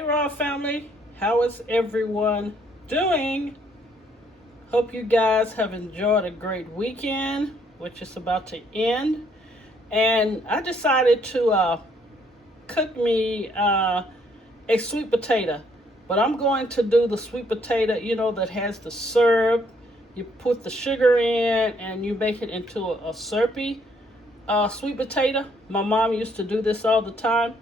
Hey Raw family, how is everyone doing? Hope you guys have enjoyed a great weekend, which is about to end. And I decided to cook me a sweet potato. But I'm going to do the sweet potato, that has the syrup. You put the sugar in and you make it into a syrupy sweet potato. My mom used to do this all the time.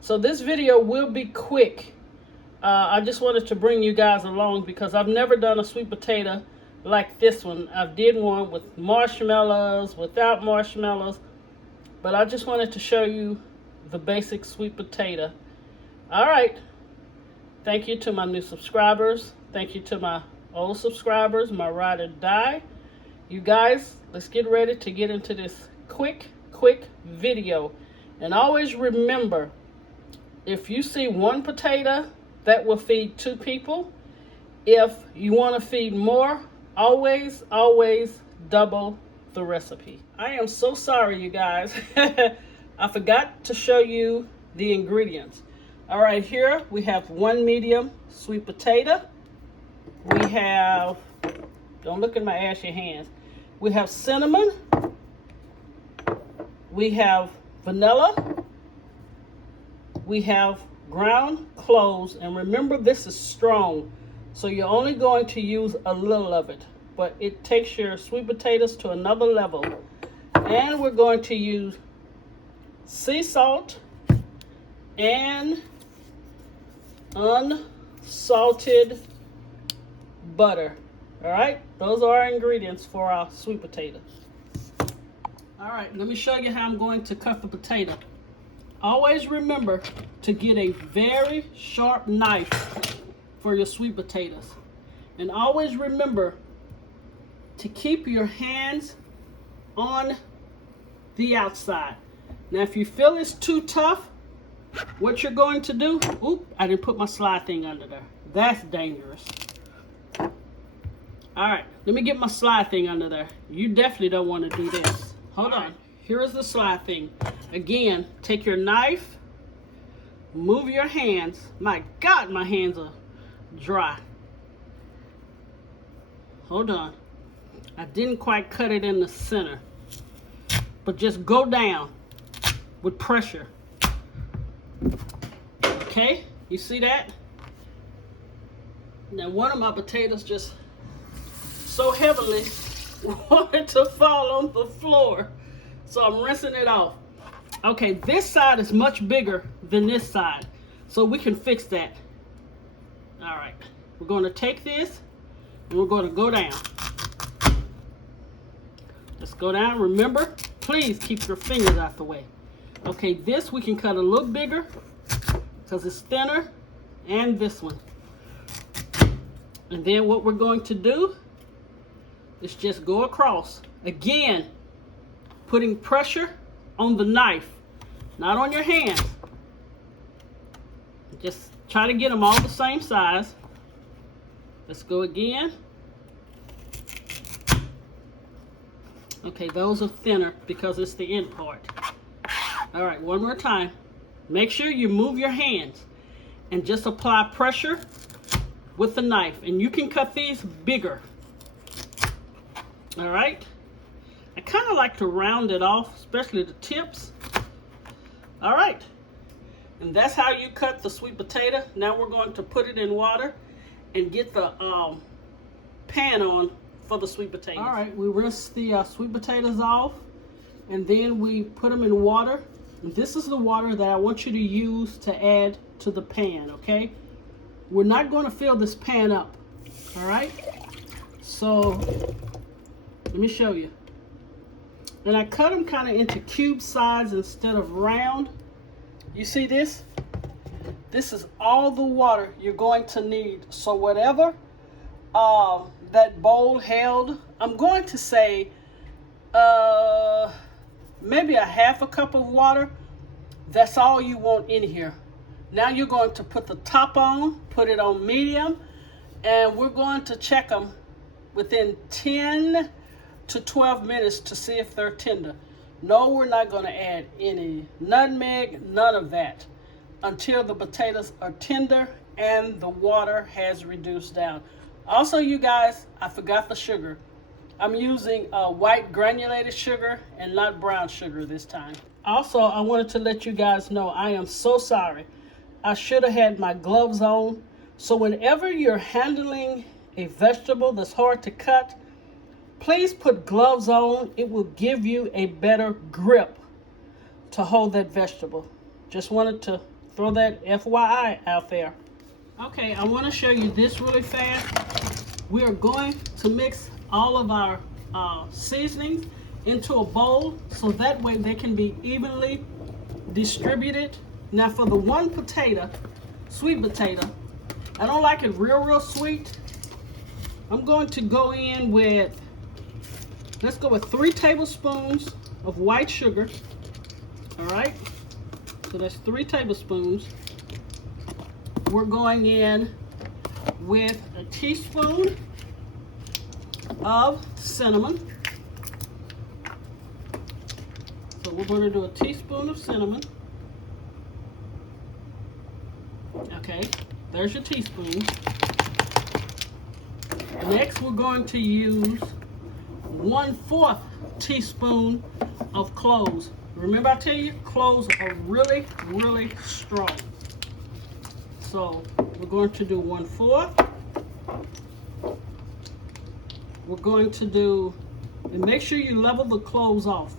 So this video will be quick. I just wanted to bring you guys along because I've never done a sweet potato like this one. I did one with marshmallows, without marshmallows, but I just wanted to show you the basic sweet potato. All right. Thank you to my new subscribers. Thank you to my old subscribers, my ride or die. You guys, let's get ready to get into this quick video. And always remember, if you see one potato, that will feed 2 people. If you want to feed more, always double the recipe. I am so sorry, you guys. I forgot to show you the ingredients. All right, here we have 1 medium sweet potato. We have, don't look at my ashy hands. We have cinnamon. We have vanilla. We have ground cloves, and remember this is strong, so you're only going to use a little of it, but it takes your sweet potatoes to another level. And we're going to use sea salt and unsalted butter. All right, those are our ingredients for our sweet potato. All right, let me show you how I'm going to cut the potato. Always remember to get a very sharp knife for your sweet potatoes. And always remember to keep your hands on the outside. Now, if you feel it's too tough, what you're going to do, oop, I didn't put my slide thing under there. That's dangerous. All right, let me get my slide thing under there. You definitely don't want to do this. Hold on. Here is the slide thing. Again, take your knife, move your hands. My God, my hands are dry. Hold on. I didn't quite cut it in the center. But just go down with pressure. Okay, you see that? Now one of my potatoes just so heavily wanted to fall on the floor. So I'm rinsing it off. Okay, this side is much bigger than this side, so we can fix that. All right, we're going to take this and we're going to go down. Let's go down. Remember, please keep your fingers out the way. Okay, this we can cut a little bigger because it's thinner, and this one. And then what we're going to do is just go across. Again, putting pressure on the knife, not on your hands. Just try to get them all the same size. Let's go again. Okay, those are thinner because it's the end part. All right, one more time. Make sure you move your hands and just apply pressure with the knife. And you can cut these bigger. All right. I kind of like to round it off, especially the tips. All right. And that's how you cut the sweet potato. Now we're going to put it in water and get the pan on for the sweet potatoes. All right, we rinse the sweet potatoes off, and then we put them in water. And this is the water that I want you to use to add to the pan, okay? We're not going to fill this pan up, all right? So let me show you. And I cut them kind of into cube size instead of round. You see this? This is all the water you're going to need. So whatever that bowl held, I'm going to say maybe a half a cup of water. That's all you want in here. Now you're going to put the top on, put it on medium, and we're going to check them within 10 to 12 minutes to see if they're tender. No, we're not going to add any nutmeg, none of that. until the potatoes are tender and the water has reduced down. Also, you guys, I forgot the sugar. I'm using white granulated sugar and not brown sugar this time. Also, I wanted to let you guys know I am so sorry. I should have had my gloves on. So whenever you're handling a vegetable that's hard to cut, please put gloves on. It will give you a better grip to hold that vegetable. Just wanted to throw that FYI out there. Okay, I want to show you this really fast. We are going to mix all of our seasonings into a bowl so that way they can be evenly distributed. Now for the one potato, sweet potato, I don't like it real sweet. I'm going to go in with, let's go with 3 tablespoons of white sugar. All right, so that's 3 tablespoons. We're going in with a teaspoon of cinnamon. So we're going to do a teaspoon of cinnamon. Okay, there's your teaspoon. Next, we're going to use 1/4 teaspoon of cloves. Remember I tell you, cloves are really strong. So we're going to do 1/4. We're going to do, and make sure you level the cloves off.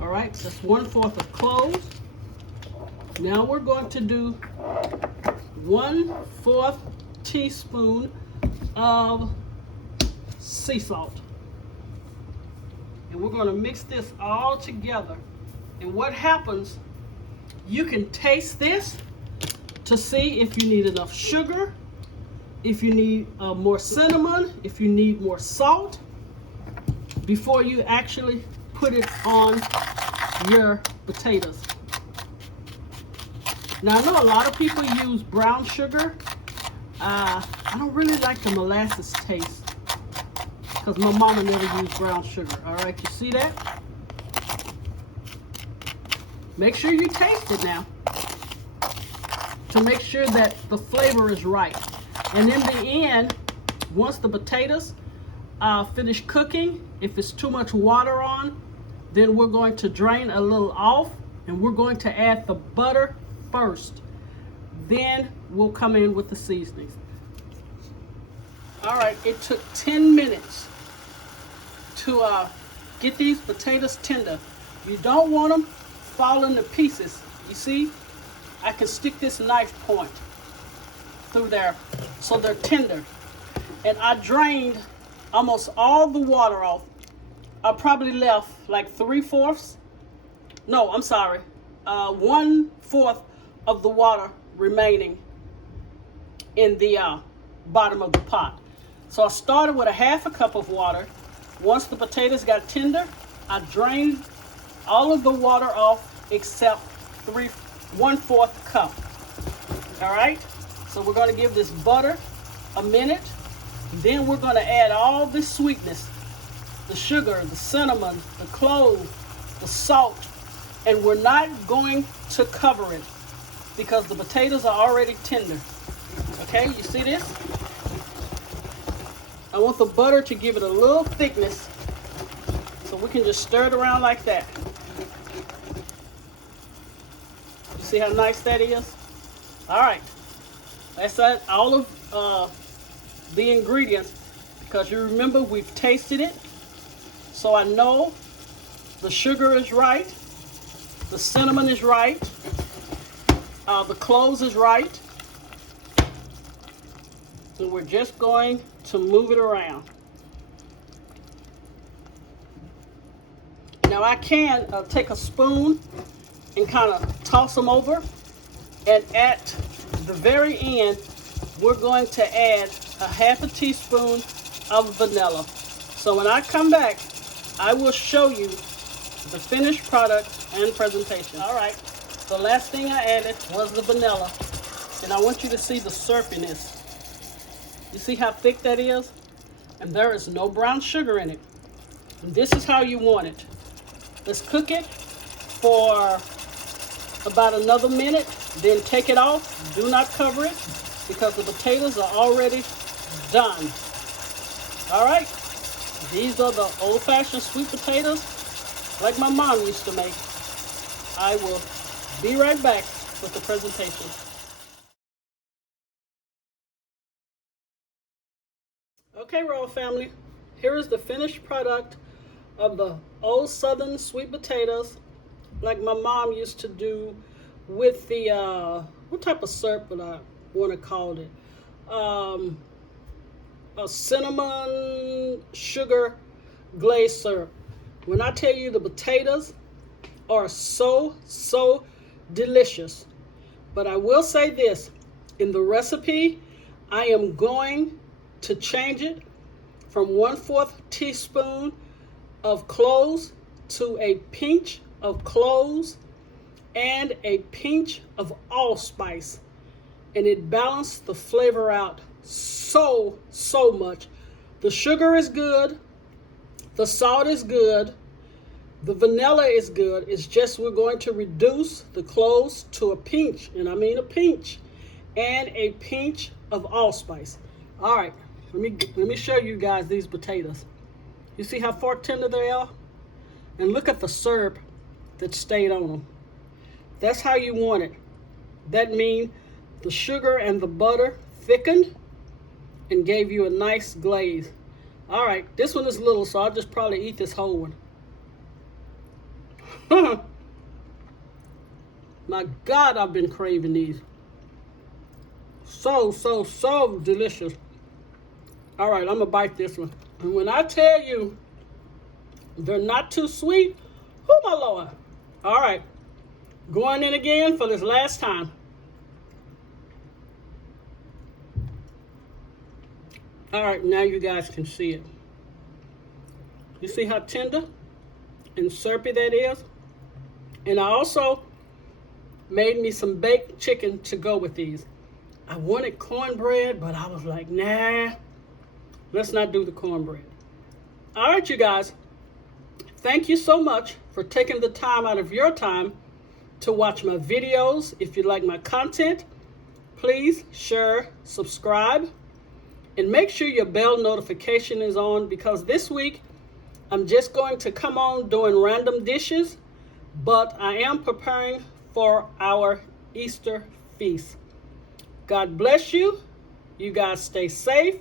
All right, that's 1/4 of cloves. Now we're going to do 1/4 teaspoon of sea salt. And we're going to mix this all together. And what happens, you can taste this to see if you need enough sugar, if you need more cinnamon, if you need more salt, before you actually put it on your potatoes. Now I know a lot of people use brown sugar. I don't really like the molasses taste because my mama never used brown sugar. All right, you see that? Make sure you taste it now to make sure that the flavor is right. And in the end, once the potatoes finish cooking, if it's too much water on, then we're going to drain a little off and we're going to add the butter first. Then we'll come in with the seasonings. All right, it took 10 minutes to get these potatoes tender. You don't want them fall into pieces. You see, I can stick this knife point through there so they're tender. And I drained almost all the water off. I probably left like 3/4. No, I'm sorry. 1/4 of the water remaining in the bottom of the pot. So I started with a 1/2 cup of water. Once the potatoes got tender, I drained all of the water off except 1/4 cup. All right, so we're going to give this butter a minute. Then we're going to add all this sweetness, the sugar, the cinnamon, the clove, the salt, and we're not going to cover it because the potatoes are already tender. Okay, you see this? I want the butter to give it a little thickness so we can just stir it around like that. You see how nice that is? All right, that's all of the ingredients, because you remember we've tasted it, so I know the sugar is right, the cinnamon is right, the cloves is right, and we're just going to move it around. Now I can take a spoon and kind of toss them over, and at the very end we're going to add a 1/2 teaspoon of vanilla. So when I come back, I will show you the finished product and presentation. All right, the last thing I added was the vanilla, and I want you to see the syrupiness. You see how thick that is? And there is no brown sugar in it. And this is how you want it. Let's cook it for about another minute, Then take it off. Do not cover it because the potatoes are already done. All right. These are the old-fashioned sweet potatoes like my mom used to make. I will be right back with the presentation. Okay, Royal Family, here is the finished product of the old Southern sweet potatoes like my mom used to do with the, what type of syrup would I want to call it? A cinnamon sugar glazed syrup. When I tell you the potatoes are so delicious. But I will say this, in the recipe, I am going to change it from 1/4 teaspoon of cloves to a pinch of cloves and a pinch of allspice. And it balanced the flavor out so much. The sugar is good, the salt is good, the vanilla is good. It's just we're going to reduce the cloves to a pinch, and I mean a pinch, and a pinch of allspice. All right, let me show you guys these potatoes. You see how fork tender they are? And look at the syrup that stayed on them. That's how you want it. That means the sugar and the butter thickened and gave you a nice glaze. All right, this one is little, so I'll just probably eat this whole one. My God, I've been craving these. So delicious. All right, I'm gonna bite this one. And when I tell you they're not too sweet, oh my Lord. All right, going in again for this last time. All right, now you guys can see it. You see how tender and syrupy that is? And I also made me some baked chicken to go with these. I wanted cornbread, but I was like, nah, let's not do the cornbread. All right, you guys, thank you so much for taking the time out of your time to watch my videos. If you like my content, please share, subscribe, and make sure your bell notification is on, because this week I'm just going to come on doing random dishes, but I am preparing for our Easter feast. God bless you. You guys stay safe.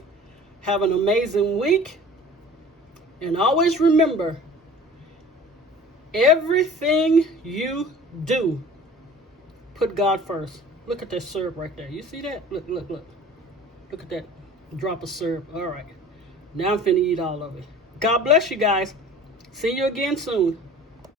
Have an amazing week. And always remember, everything you do, put God first. Look at that syrup right there. You see that? Look. Look at that drop of syrup. All right. Now I'm finna eat all of it. God bless you guys. See you again soon.